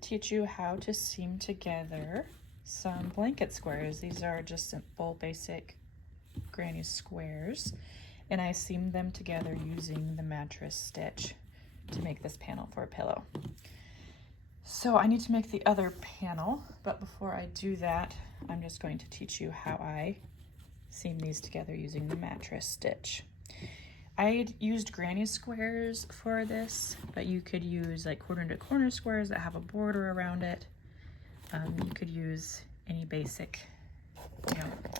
teach you how to seam together some blanket squares. These are just simple, basic granny squares, and I seamed them together using the mattress stitch to make this panel for a pillow. So I need to make the other panel, but before I do that, I'm just going to teach you how I seam these together using the mattress stitch. I used granny squares for this, but you could use like quarter to corner squares that have a border around it. You could use any basic,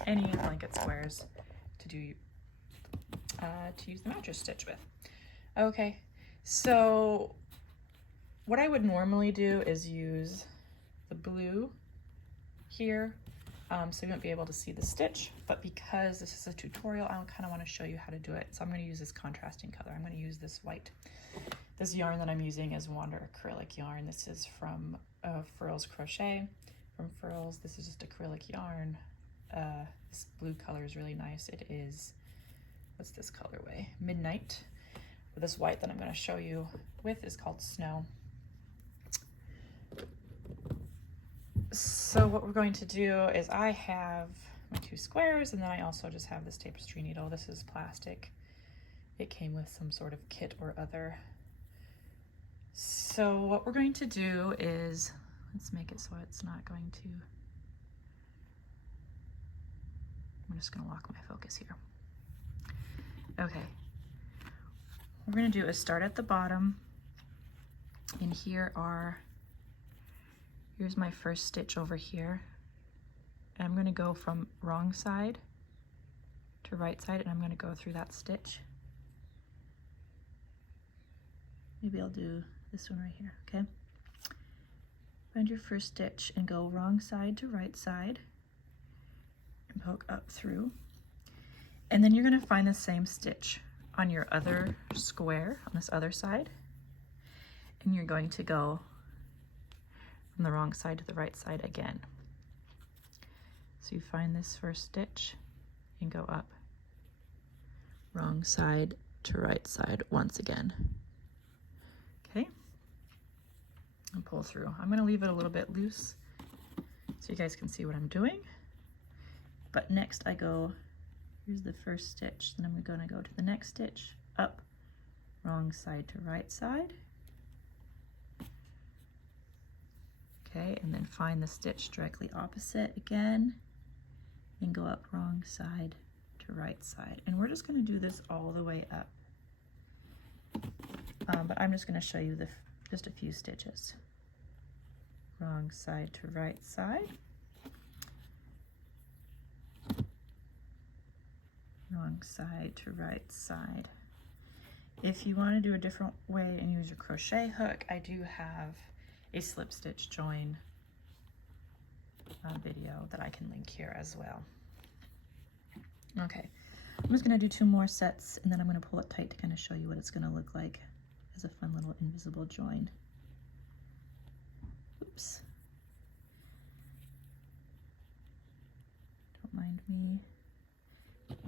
any blanket squares to use the mattress stitch with. Okay, so what I would normally do is use the blue here, so you won't be able to see the stitch, but because this is a tutorial, I kind of want to show you how to do it. So I'm going to use this contrasting color. I'm going to use this white. This yarn that I'm using is Wander acrylic yarn. This is from Furls Crochet. From Furls, this is just acrylic yarn. This blue color is really nice. It is, what's this colorway? Midnight. This white that I'm going to show you with is called Snow. So what we're going to do is I have my 2 squares, and then I also just have this tapestry needle. This is plastic. It came with some sort of kit or other. So what we're going to do is, let's make it so it's not going to, I'm just going to lock my focus here. Okay. What we're going to do is start at the bottom, and here's my first stitch over here. And I'm going to go from wrong side to right side, and I'm going to go through that stitch. Maybe I'll do this one right here, okay? Find your first stitch and go wrong side to right side and poke up through. And then you're going to find the same stitch on your other square on this other side, and you're going to go from the wrong side to the right side again. So you find this first stitch and go up wrong side to right side once again. Okay, and pull through. I'm going to leave it a little bit loose so you guys can see what I'm doing. But next I go, here's the first stitch, then I'm going to go to the next stitch, up wrong side to right side. Okay, and then find the stitch directly opposite again and go up wrong side to right side. And we're just going to do this all the way up. But I'm just going to show you just a few stitches. Wrong side to right side. Wrong side to right side. If you want to do a different way and use your crochet hook, I do have a slip stitch join video that I can link here as well. Okay, I'm just going to do 2 more sets, and then I'm going to pull it tight to kind of show you what it's going to look like as a fun little invisible join. Oops. Don't mind me.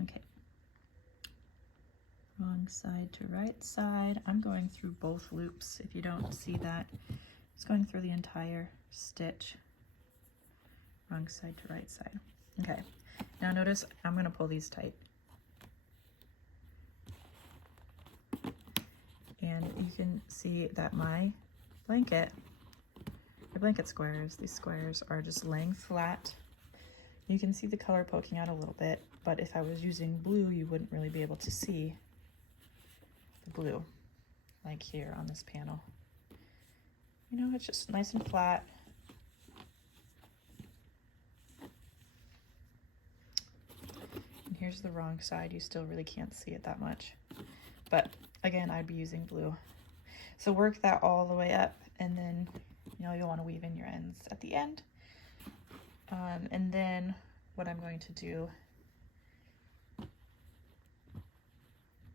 Okay. Wrong side to right side. I'm going through both loops. If you don't see that, it's going through the entire stitch. Wrong side to right side. Okay, now notice I'm going to pull these tight. And you can see that my blanket squares, these squares are just laying flat. You can see the color poking out a little bit, but if I was using blue, you wouldn't really be able to see the blue, like here on this panel. You know, it's just nice and flat. And here's the wrong side. You still really can't see it that much. But again, I'd be using blue. So work that all the way up, and then, you know, you'll want to weave in your ends at the end. And then what I'm going to do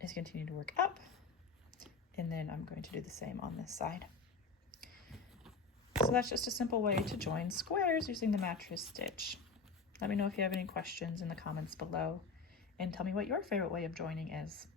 is continue to work up, and then I'm going to do the same on this side. So that's just a simple way to join squares using the mattress stitch. Let me know if you have any questions in the comments below, and tell me what your favorite way of joining is.